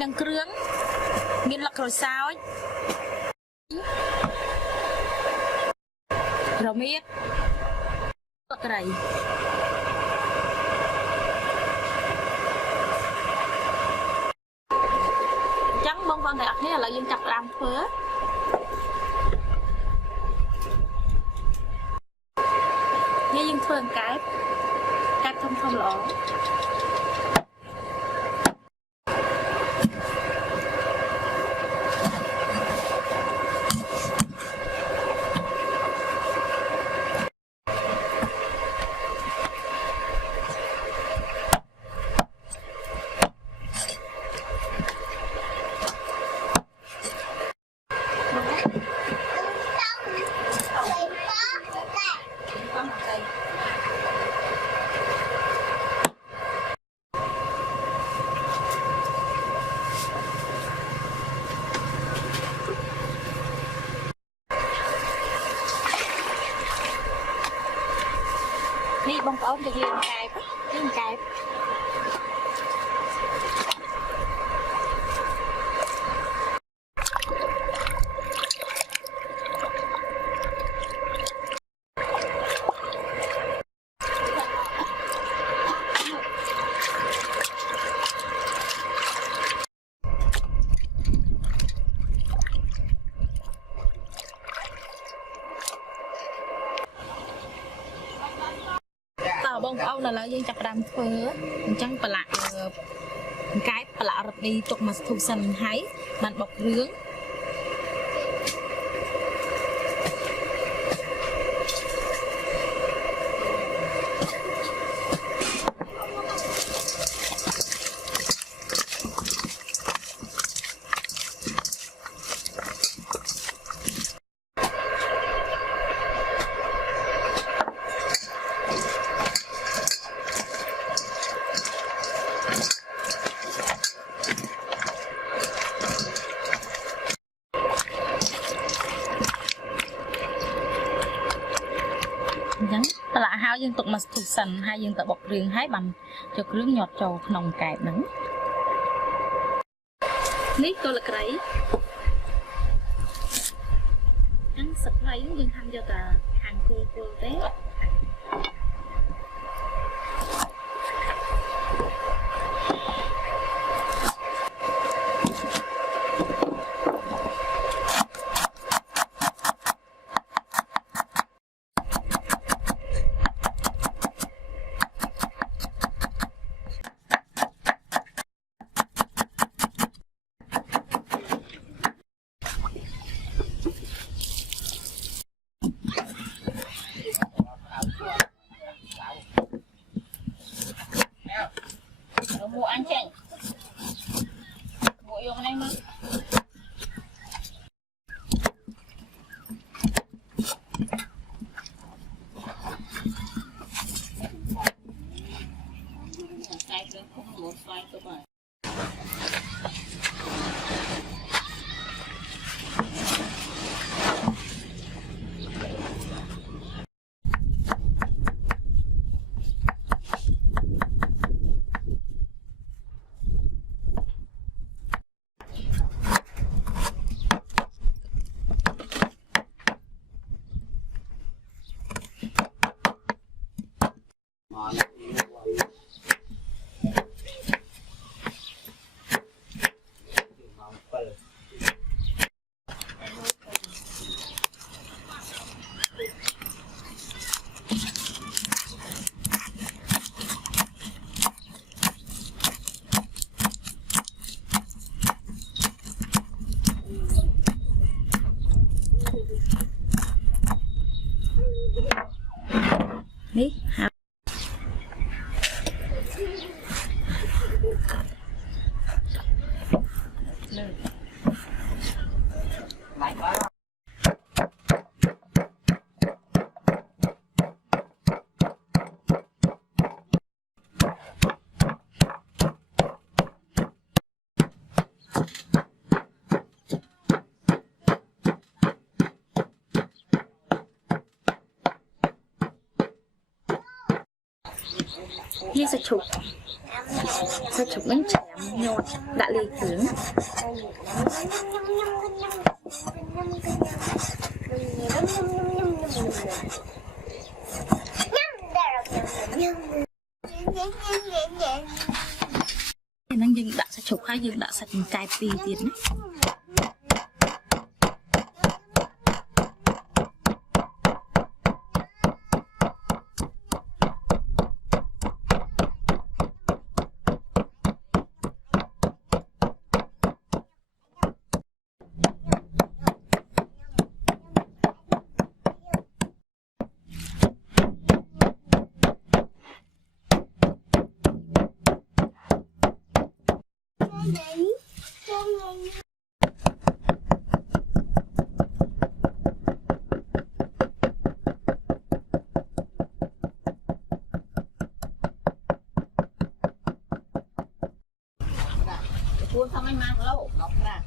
năng krướng miên lạc rồi sao rồi miết cái này trắng bông vân này thế là dân chặt làm phớ nghe dân thường cái thông thông lỗ đi bông ốm cho riêng cài bông âu là dân chặt đam phớ chẳng phải là cái phải là đi tục mà thu sần hái bạn bọc rướng là hao dân tộc mà thuộc sần hai dân tộc bọc riêng hái bằng cho rướng nhọt trầu nồng cài nắng nít tôi là cái ăn sập lấy dân tham cho ta hàng cô té mua ăn chèn mua dùng này mà sai lên không một sai các bạn Như sạch chụp bánh chèm nhọt đã lì thướng năng dừng đã sạch chụp hay dừng đã sạch cài pì tiền đấy. Không ai mang lâu ngọc ra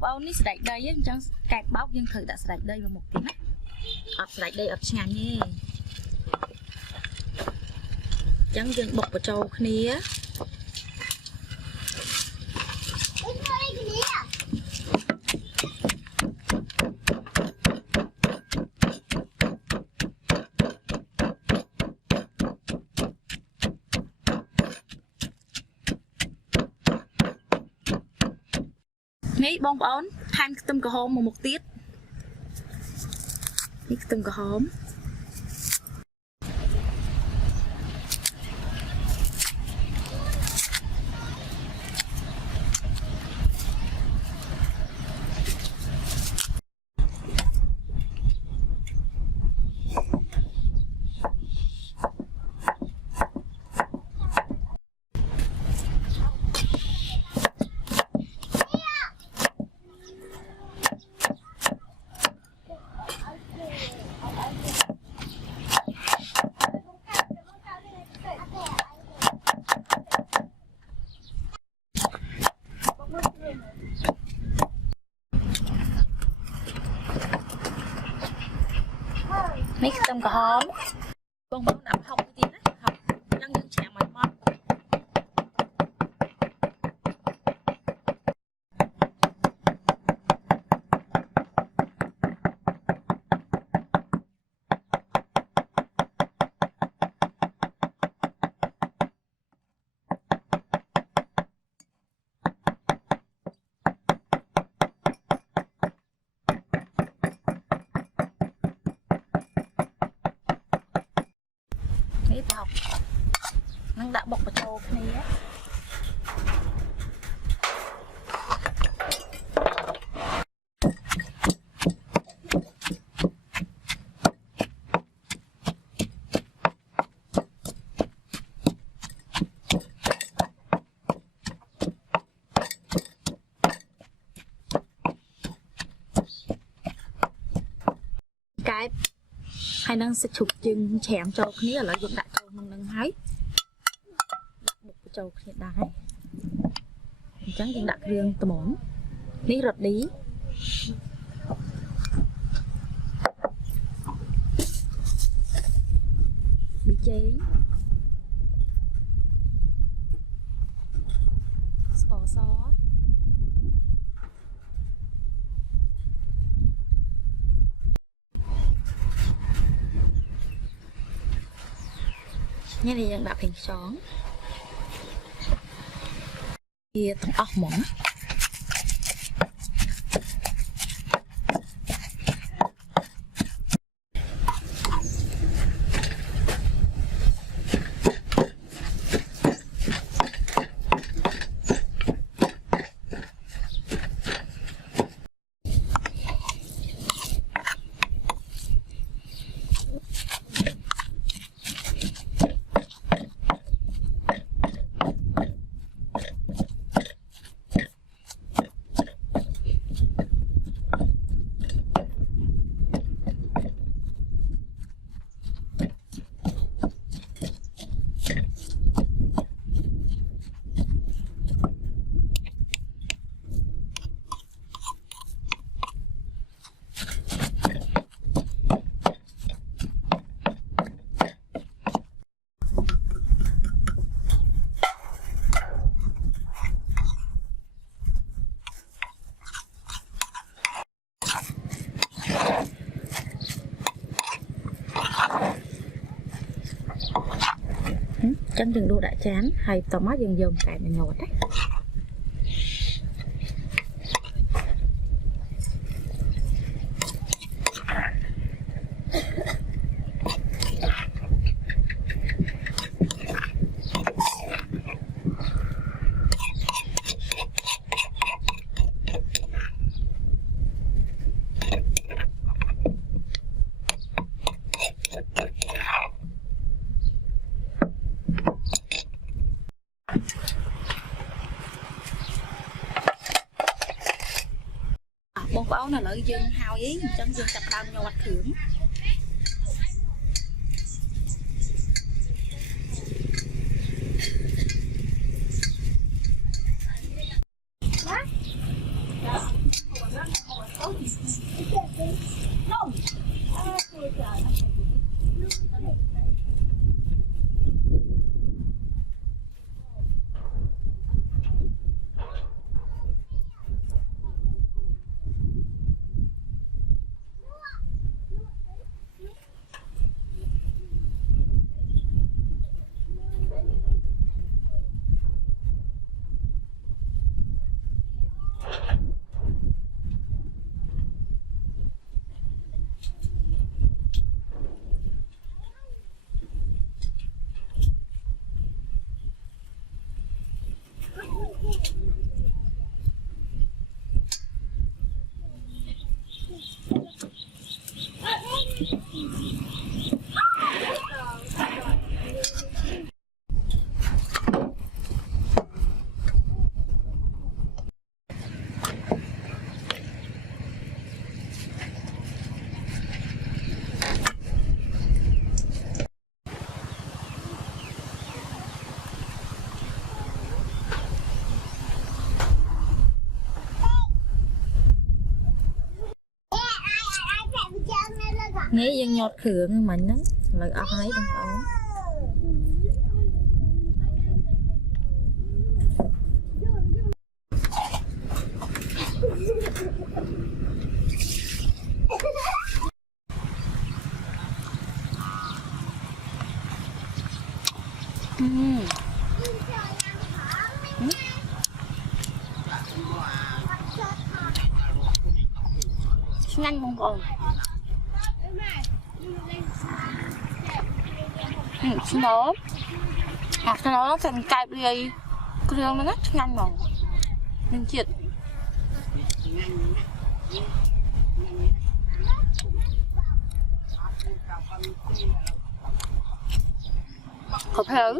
bao ní sạch đây á chẳng cài bóc nhưng thử đã sạch đây vào một tiếng ập sạch đây ập nhà nhé chẳng dừng bọc vào trâu khía ní bông ón hai tôm cà hôm một tiết ní tôm cà hôm mấy tôm cà hóm bông bông đập học cái tiếng đấy học nhân những trẻ mày mọt học nó đã bọc vào trâu này á cái hai năng sẽ chụp chừng chèm trâu khía là dùng đại trâu nâng hái một cái trâu hiện đại trắng dùng đặc riêng tầm ổn ní rọt đi bị chế xò xó nha này đang đạp hình xóm kia tông ốc mỏng chân chừng đồ đã chán hay tao mắt dần dần cài mình nhọt đấy. Bông áo là lợi dân hao ý chân dân tập đam nhau mặt thưởng nghe dân nhọt khưởng mình đó lời áo ấy đang áo nhanh không còn xin lỗi hoặc cho nó thành cài đi cái nó rất nhanh mà nên chuyện có thể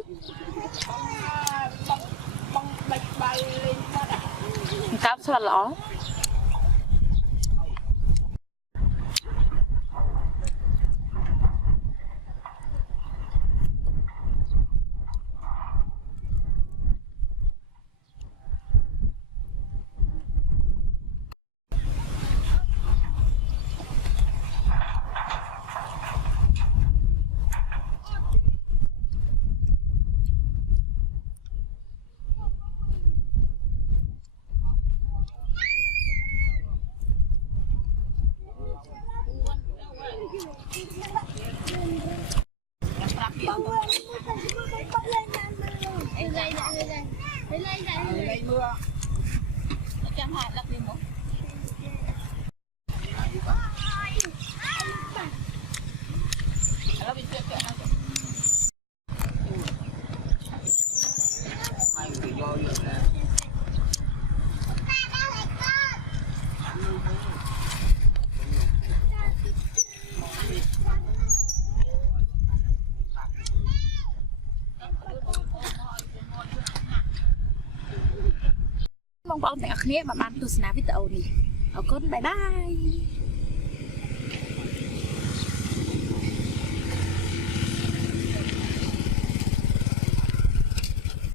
cáp sao lỏ lấy mưa trăm hạt lắc lên một mong bọn bạn khné mà ban tu sna với tàu đi. Ở con bye bye.